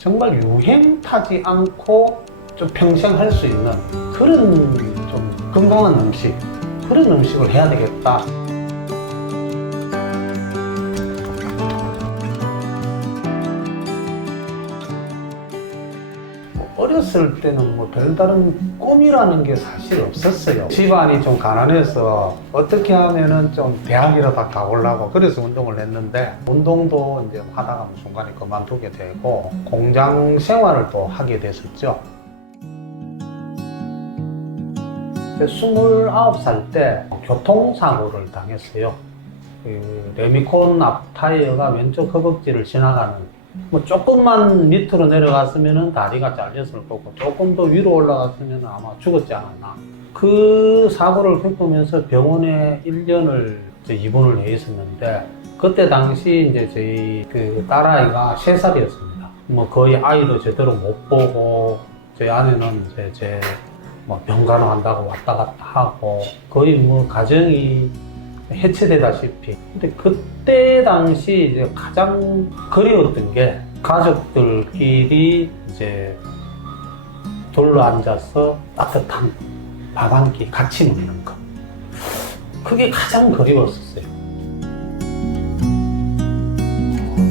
정말 유행 타지 않고 좀 평생 할 수 있는 그런 좀 건강한 음식, 그런 음식을 해야 되겠다. 어렸을 때는 뭐 별다른 꿈이라는 게 사실 없었어요. 집안이 좀 가난해서 어떻게 하면은 좀 대학이라도 가보려고 그래서 운동을 했는데, 운동도 이제 하다가 중간에 그만두게 되고 공장 생활을 또 하게 됐었죠. 29살 때 교통사고를 당했어요. 그 레미콘 앞 타이어가 왼쪽 허벅지를 지나가는, 뭐 조금만 밑으로 내려갔으면 다리가 잘렸을 거고 조금 더 위로 올라갔으면 아마 죽었지 않았나. 그 사고를 겪으면서 병원에 1년을 입원을 해 있었는데, 그때 당시 이제 저희 그 딸아이가 3살이었습니다. 뭐 거의 아이도 제대로 못 보고, 저희 아내는 이제 뭐 병간호 한다고 왔다 갔다 하고 거의 뭐 가정이 해체되다시피. 근데 그때 당시 이제 가장 그리웠던 게 가족들끼리 이제 둘러 앉아서 따뜻한 밥 한 끼 같이 먹는 거. 그게 가장 그리웠었어요.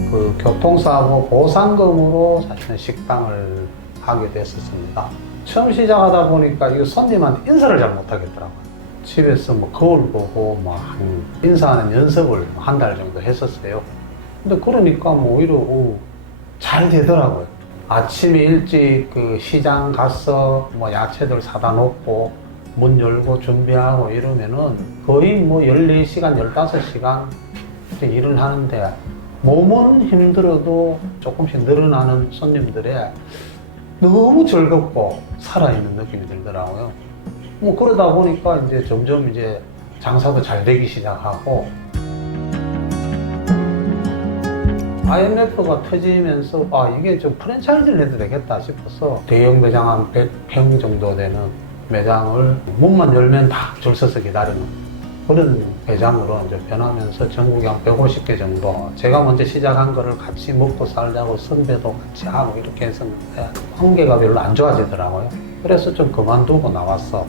그 교통사고 보상금으로 사실은 식당을 하게 됐었습니다. 처음 시작하다 보니까 이거 손님한테 인사를 잘 못하겠더라고요. 집에서 뭐 거울 보고 뭐 인사하는 연습을 한 달 정도 했었어요. 근데 그러니까 뭐 오히려 잘 되더라고요. 아침에 일찍 그 시장 가서 뭐 야채들 사다 놓고 문 열고 준비하고 이러면은 거의 뭐 14시간, 15시간 일을 하는데, 몸은 힘들어도 조금씩 늘어나는 손님들의 너무 즐겁고 살아있는 느낌이 들더라고요. 뭐 그러다 보니까 이제 점점 이제 장사도 잘 되기 시작하고, IMF가 터지면서 이게 좀 프랜차이즈를 해도 되겠다 싶어서 대형 매장 한 100평 정도 되는 매장을 문만 열면 다 줄 서서 기다리는 그런 매장으로 이제 변하면서 전국에 한 150개 정도, 제가 먼저 시작한 거를 같이 먹고 살자고 선배도 같이 하고 이렇게 했었는데 관계가 별로 안 좋아지더라고요. 그래서 좀 그만두고 나와서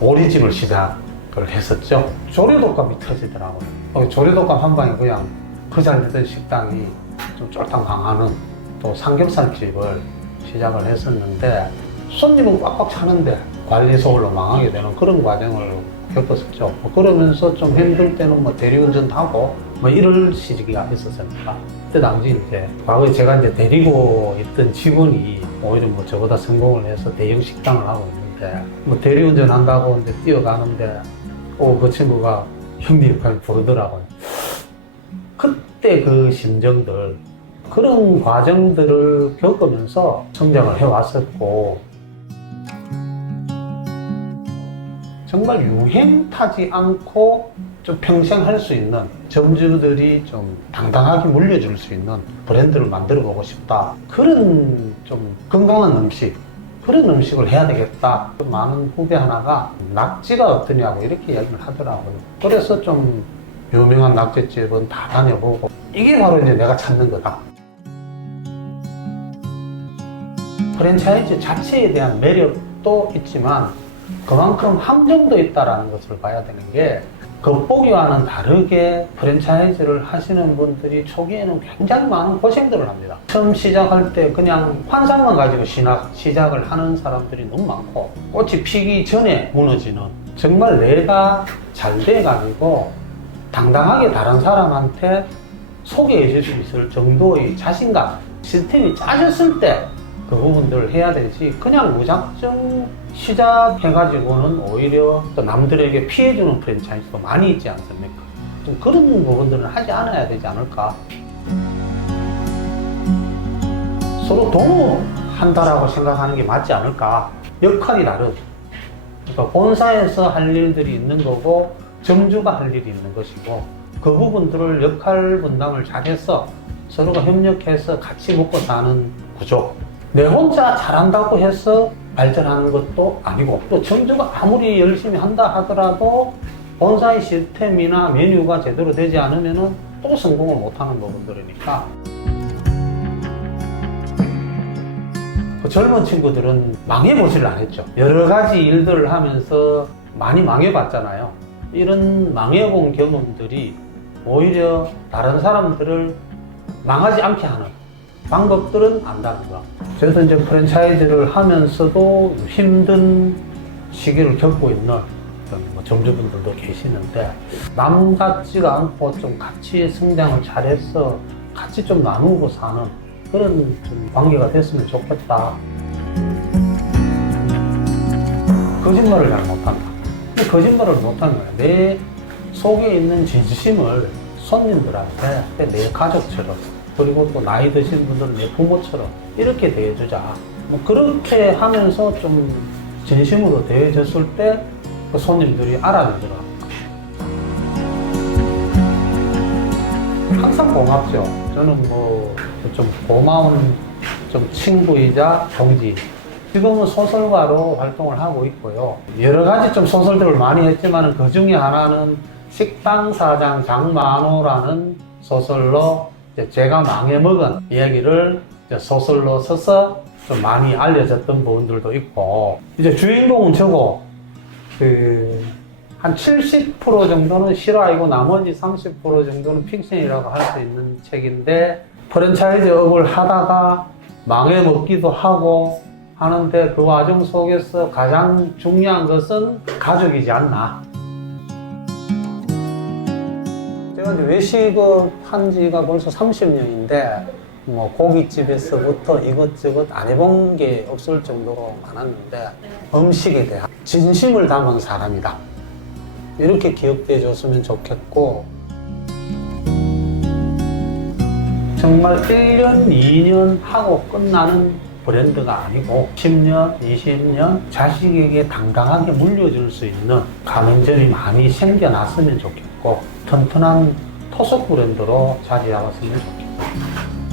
오리집을 시작을 했었죠. 조류독감이 터지더라고요. 조류독감 한 방에 그냥 그 잘 되던 식당이 좀 쫄딱 망하는 또 삼겹살집을 시작을 했었는데, 손님은 꽉꽉 차는데 관리 소홀로 망하게 되는 그런 과정을 겪었었죠. 그러면서 좀 힘들 때는 뭐 대리운전 타고 뭐 이럴 시기가 있었습니다. 그때 당시 이제 과거에 제가 이제 데리고 있던 직원이 오히려 뭐 저보다 성공을 해서 대형 식당을 하고 있는데, 뭐 대리운전 한다고 이제 뛰어가는데 그 친구가 형님 그냥 부르더라고요. 그때 그 심정들, 그런 과정들을 겪으면서 성장을 해왔었고, 정말 유행 타지 않고 좀 평생 할 수 있는, 점주들이 좀 당당하게 물려줄 수 있는 브랜드를 만들어 보고 싶다. 그런 좀 건강한 음식, 그런 음식을 해야 되겠다. 많은 후배 하나가 낙지가 어떠냐고 이렇게 이야기를 하더라고요. 그래서 좀 유명한 낙지집은 다 다녀보고, 이게 바로 이제 내가 찾는 거다. 프랜차이즈 자체에 대한 매력도 있지만 그만큼 함정도 있다는 것을 봐야 되는 게, 겉보기와는 다르게 프랜차이즈를 하시는 분들이 초기에는 굉장히 많은 고생들을 합니다. 처음 시작할 때 그냥 환상만 가지고 시작을 하는 사람들이 너무 많고, 꽃이 피기 전에 무너지는, 정말 내가 잘 돼가지고 당당하게 다른 사람한테 소개해 줄 수 있을 정도의 자신감, 시스템이 짜졌을 때 그 부분들을 해야 되지, 그냥 무작정 시작해가지고는 오히려 또 남들에게 피해주는 프랜차이즈도 많이 있지 않습니까? 좀 그런 부분들은 하지 않아야 되지 않을까? 서로 동업한다라고 생각하는 게 맞지 않을까? 역할이 다르죠. 그러니까 본사에서 할 일들이 있는 거고 점주가 할 일이 있는 것이고, 그 부분들을 역할 분담을 잘해서 서로가 협력해서 같이 먹고 사는 구조. 내 혼자 잘한다고 해서 발전하는 것도 아니고, 또 점주가 아무리 열심히 한다 하더라도 본사의 시스템이나 메뉴가 제대로 되지 않으면 또 성공을 못하는 부분들이니까, 그 젊은 친구들은 망해보지를 않았죠. 여러 가지 일들을 하면서 많이 망해봤잖아요. 이런 망해본 경험들이 오히려 다른 사람들을 망하지 않게 하는 방법들은 안다는 거. 그래서 이제 프랜차이즈를 하면서도 힘든 시기를 겪고 있는 점주분들도 계시는데, 남 같지가 않고 좀 같이 성장을 잘해서 같이 좀 나누고 사는 그런 좀 관계가 됐으면 좋겠다. 거짓말을 잘 못한다. 근데 거짓말을 못하는 거야. 내 속에 있는 진심을 손님들한테 내 가족처럼, 그리고 또 나이 드신 분들은 내 부모처럼 이렇게 대해주자. 뭐 그렇게 하면서 좀 진심으로 대해줬을 때 그 손님들이 알아내더라고요. 항상 고맙죠. 저는 뭐 좀 고마운 좀 친구이자 동지. 지금은 소설가로 활동을 하고 있고요. 여러 가지 좀 소설들을 많이 했지만 그 중에 하나는 식당사장 장만호라는 소설로 제가 망해먹은 이야기를 소설로 써서 좀 많이 알려졌던 부분들도 있고, 이제 주인공은 저고 한 70% 정도는 실화이고 나머지 30% 정도는 픽션이라고 할 수 있는 책인데, 프랜차이즈업을 하다가 망해먹기도 하고 하는데 그 과정 속에서 가장 중요한 것은 가족이지 않나. 제가 이제 외식업 한 지가 벌써 30년인데 뭐 고깃집에서부터 이것저것 안 해본 게 없을 정도로 많았는데, 음식에 대한 진심을 담은 사람이다, 이렇게 기억돼 줬으면 좋겠고, 정말 1년, 2년 하고 끝나는 브랜드가 아니고 10년, 20년 자식에게 당당하게 물려줄 수 있는 가맹점이 많이 생겨났으면 좋겠고, 튼튼한 토속 브랜드로 자리 잡았으면 좋겠고.